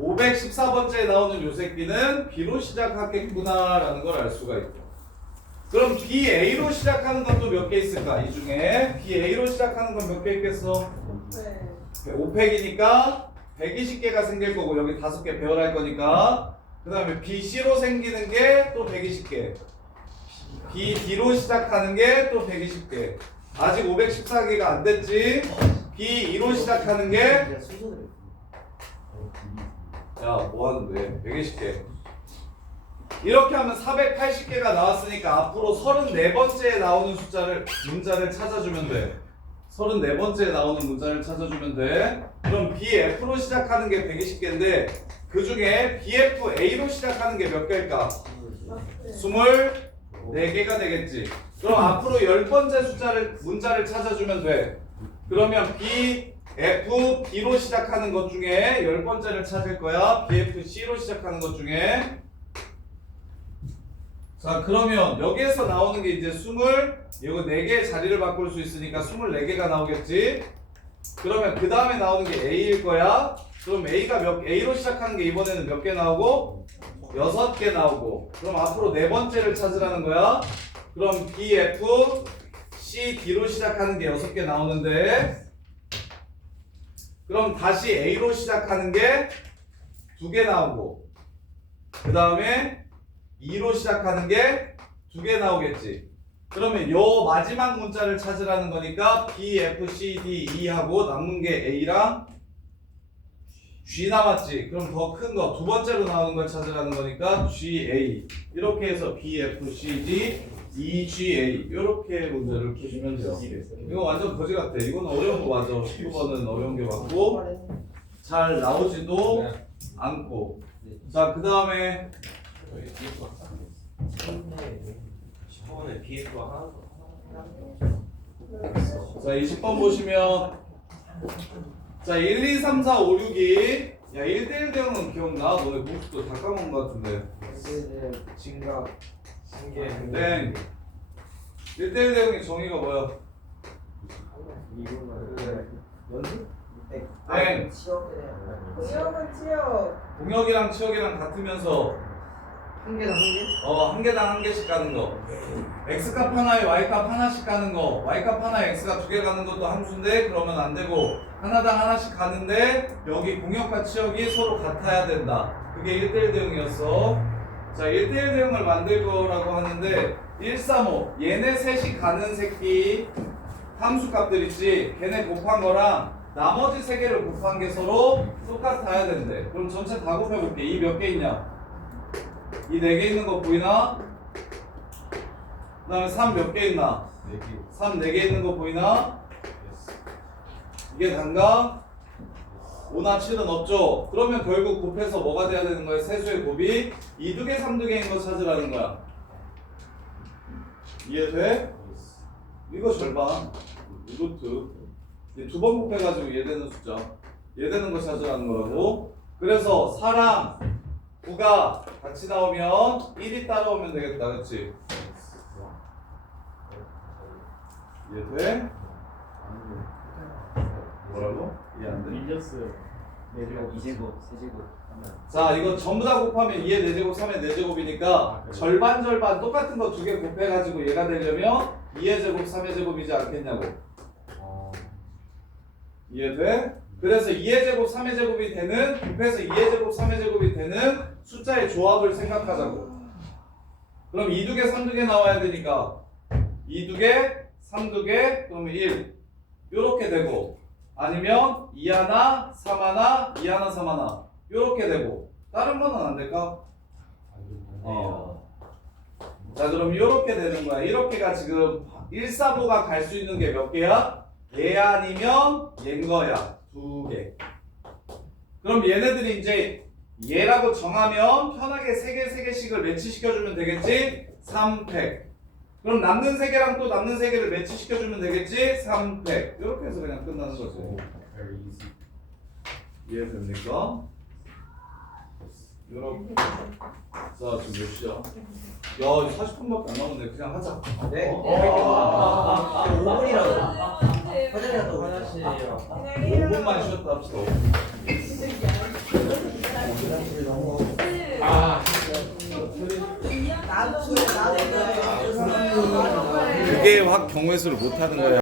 514번째에 나오는 요 새끼는 B로 시작하겠구나라는 걸 알 수가 있고 그럼 BA로 시작하는 건 또 몇 개 있을까? 이 중에 BA로 시작하는 건 몇 개 있겠어? 5팩이니까 120개가 생길 거고 여기 5개 배열할 거니까 그 다음에 BC로 생기는 게 또 120개 BD로 시작하는 게 또 120개 아직 514개가 안 됐지? B2로 시작하는 게 야 뭐하는데 120개 이렇게 하면 480개가 나왔으니까 앞으로 34번째에 나오는 문자를 찾아주면 돼 34번째에 나오는 문자를 찾아주면 돼 그럼 BF로 시작하는 게 120개인데 그 중에 BFA로 시작하는 게 몇 개일까? 24개가 되겠지 그럼 앞으로 10번째 문자를 찾아주면 돼 그러면 BFB로 시작하는 것 중에 10번째를 찾을 거야. BFC로 시작하는 것 중에 자 그러면 여기에서 나오는 게 이제 이거 4개의 자리를 바꿀 수 있으니까 24개가 나오겠지. 그러면 그 다음에 나오는 게 A일 거야. 그럼 A로 시작하는 게 이번에는 몇 개 나오고? 6개 나오고 그럼 앞으로 4번째를 찾으라는 거야. 그럼 BFCD로 시작하는 게 6개 나오는데 그럼 다시 A로 시작하는 게 2개 나오고 그 다음에 E로 시작하는 게 2개 나오겠지. 그러면 요 마지막 문자를 찾으라는 거니까 B, F, C, D, E 하고 남는 게 A랑 G 남았지. 그럼 더 큰 거 두 번째로 나오는 걸 찾으라는 거니까 G, A 이렇게 해서 B, F, C, D, E, G, A 이렇게 문제를 푸시면 돼요. 이거 완전 거지 같아. 이건 어려운 거 맞아. 19번은 어려운 게 맞고 잘 나오지도 않고 자 그 다음에 10번에 BF가 자 20번 보시면 자 1, 2, 3, 4, 5, 6이 야 1대1 대응은 기억나? 너네 공식도 다 까먹은 거 같은데 진각 신기해 땡 1대1 대응의 정의가 뭐야? 연습? 땡 공역은 치역. 공역이랑 치역이랑 같으면서 한 개당 한 개? 한 개당 한 개씩 가는 거 x값 하나에 y값 하나씩 가는 거 y값 하나에 x가 2개 가는 것도 함수인데 그러면 안 되고 하나당 하나씩 가는데 여기 공역과 치역이 서로 같아야 된다 그게 1대1 대응이었어 자 1대1 대응을 만들 거라고 하는데 1, 3, 5 얘네 셋이 가는 새끼 함수값들 있지 걔네 곱한 거랑 나머지 세 개를 곱한 게 서로 똑같아야 된대. 그럼 전체 다 곱해볼게. 이 몇 개 있냐? 이 4개 있는 거 보이나? 그 다음에 3 몇 개 있나? 3 4개 있는 거 보이나? 이게 단가? 5나 7은 없죠? 그러면 결국 곱해서 뭐가 돼야 되는 거야? 세수의 곱이 2두개 3두개인 거 찾으라는 거야. 이해돼? 이거 절반 루트 2번 곱해가지고 얘되는 숫자 얘되는 거 찾으라는 거라고. 그래서 4랑 9가 같이 나오면 1이 따라오면 되겠다. 그치? 이해돼? 뭐라고? 이해 안 돼? 밀렸어요. 내제곱 2제곱 3제곱 하면 자, 이거 전부 다 곱하면 2의 4제곱, 3의 4제곱이니까 그래. 절반 절반 똑같은 거 2개 곱해가지고 얘가 되려면 2의 제곱, 3의 제곱이지 않겠냐고. 이해돼? 그래서 2의 제곱, 3의 제곱이 되는 곱해서 2의 제곱, 3의 제곱이 되는 숫자의 조합을 생각하자고. 그럼 2두개, 3두개 나와야 되니까 2두개, 3두개, 그러면 1 요렇게 되고, 아니면 2 하나, 3 하나, 2 하나, 3 하나 요렇게 되고, 다른 거는 안 될까? 자, 그럼 요렇게 되는 거야. 이렇게가 지금 1, 4부가 갈 수 있는 게 몇 개야? 얘 아니면 얘인 거야. 2개. 그럼 얘네들이 이제 얘라고 정하면 편하게 3개씩을 매치시켜주면 되겠지? 3팩. 그럼 남는 3개랑 또 남는 3개를 매치시켜주면 되겠지? 3팩. 이렇게 해서 그냥 끝나는 거지. 이해됩니까? 이렇게. 자, 지금 몇 시야? 야, 40분밖에 안 남았네. 그냥 하자. 네? 아, 5분이라고 네. 화장실 갔다 오고 화장실이요. 기다려요. 5분만 쉬었다 합시다. 화장실 너무 나도 나도 그게 확 경우의 수를 못 하는 거야.